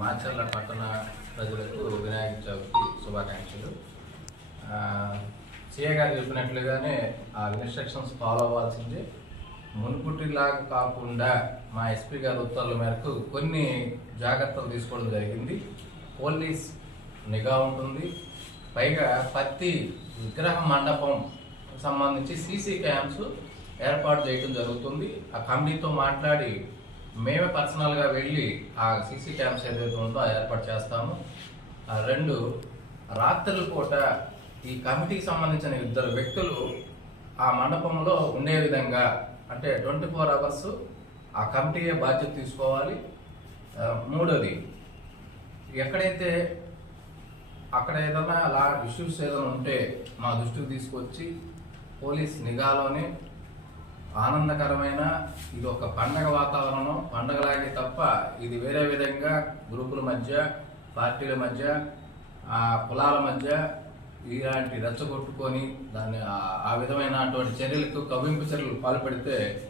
మాచర్ల పట్టణ ప్రజలకు వినాయక చవితి శుభాకాంక్షలు. సీఏ గారు చెప్పినట్లుగానే ఆ ఇన్స్ట్రక్షన్స్ ఫాలో అవ్వాల్సిందే. మున్పుటిలాగా కాకుండా మా ఎస్పీ గారి ఉత్తర్వుల మేరకు కొన్ని జాగ్రత్తలు తీసుకోవడం జరిగింది. పోలీస్ నిఘా ఉంటుంది. పైగా పత్తి విగ్రహ మండపం సంబంధించి సీసీ క్యామ్స్ ఏర్పాటు చేయడం జరుగుతుంది. ఆ కమిటీతో మాట్లాడి మేమే పర్సనల్గా వెళ్ళి ఆ సీసీ క్యామ్స్ ఏదైతే ఉందో ఏర్పాటు చేస్తాము. ఆ రెండు రాత్రుల పూట ఈ కమిటీకి సంబంధించిన ఇద్దరు వ్యక్తులు ఆ మండపంలో ఉండే విధంగా అంటే ట్వంటీ ఫోర్ అవర్స్ ఆ కమిటీయే బాధ్యత తీసుకోవాలి. మూడోది ఎక్కడైతే అక్కడ ఏదైనా అలా ఇష్యూస్ ఏదైనా ఉంటే మా దృష్టికి తీసుకొచ్చి పోలీస్ నిఘాలోనే ఆనందకరమైన ఇది ఒక పండగ వాతావరణం. పండగలాగే తప్ప ఇది వేరే విధంగా గ్రూపుల మధ్య పార్టీల మధ్య ఆ కులాల మధ్య ఇలాంటి రెచ్చగొట్టుకొని దాన్ని ఆ- విధమైన విధమైనటువంటి చర్యలకు కవ్వింపు చర్యలు పాల్పడితే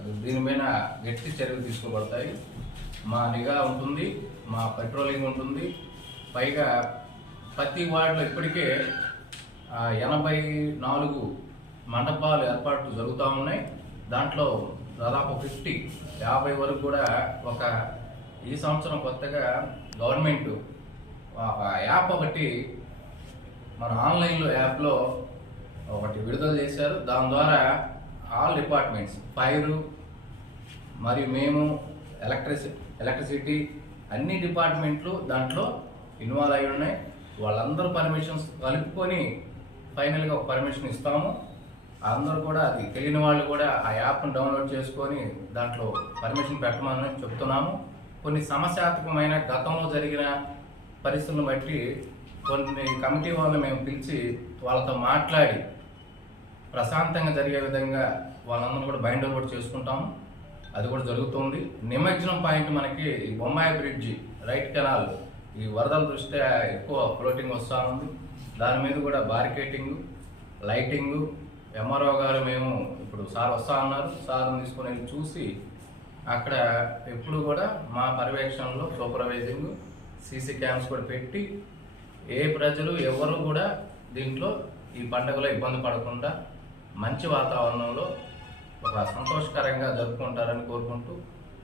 దీనిపైన గట్టి చర్యలు తీసుకోబడతాయి. మా నిఘా ఉంటుంది మా పెట్రోలింగ్ ఉంటుంది. పైగా ప్రతి వార్డులో ఇప్పటికే ఎనభై నాలుగు మండపాలు ఏర్పాట్లు జరుగుతూ ఉన్నాయి. దాంట్లో దాదాపు ఫిఫ్టీ యాభై వరకు కూడా ఒక ఈ సంవత్సరం కొత్తగా గవర్నమెంట్ ఒక యాప్ ఒకటి మన ఆన్లైన్లో యాప్లో ఒకటి విడుదల చేశారు. దాని ద్వారా ఆల్ డిపార్ట్మెంట్స్ ఫైర్ మరియు మేము ఎలక్ట్రిసి ఎలక్ట్రిసిటీ అన్ని డిపార్ట్మెంట్లు దాంట్లో ఇన్వాల్వ్ అయి ఉన్నాయి. వాళ్ళందరూ పర్మిషన్స్ కలుపుకొని ఫైనల్గా ఒక పర్మిషన్ ఇస్తాము. అందరూ కూడా అది తెలియని వాళ్ళు కూడా ఆ యాప్ను డౌన్లోడ్ చేసుకొని దాంట్లో పర్మిషన్ పెట్టమని చెప్తున్నాము. కొన్ని సమస్యాత్మకమైన గతంలో జరిగిన పరిస్థితులను బట్టి కొన్ని కమిటీ వాళ్ళని మేము పిలిచి వాళ్ళతో మాట్లాడి ప్రశాంతంగా జరిగే విధంగా వాళ్ళందరూ కూడా బైండ్ అవుట్ చేసుకుంటాము. అది కూడా జరుగుతుంది. నిమజ్జనం పాయింట్ మనకి బొమ్మాయి బ్రిడ్జి రైట్ కెనాల్ ఈ వరదల దృష్ట్యా ఎక్కువ ఫ్లోటింగ్ వస్తూ ఉంది. దాని మీద కూడా బారికేటింగ్ లైటింగ్ ఎంఆర్ఓ గారు మేము ఇప్పుడు సార్ వస్తా ఉన్నారు. సార్ని తీసుకుని చూసి అక్కడ ఎప్పుడు కూడా మా పర్యవేక్షణలో సూపర్వైజింగ్ సీసీ క్యామ్స్ కూడా పెట్టి ఏ ప్రజలు ఎవరు కూడా దీంట్లో ఈ పండుగలో ఇబ్బంది పడకుండా మంచి వాతావరణంలో ఒక సంతోషకరంగా జరుపుకుంటారని కోరుకుంటూ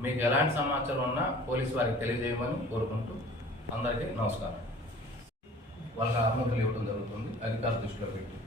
మీకు ఎలాంటి సమాచారం ఉన్నా పోలీసు వారికి తెలియజేయమని కోరుకుంటూ అందరికీ నమస్కారం. వాళ్ళకి అనుమతులు ఇవ్వడం జరుగుతుంది. అధికార దృష్టిలో పెట్టి.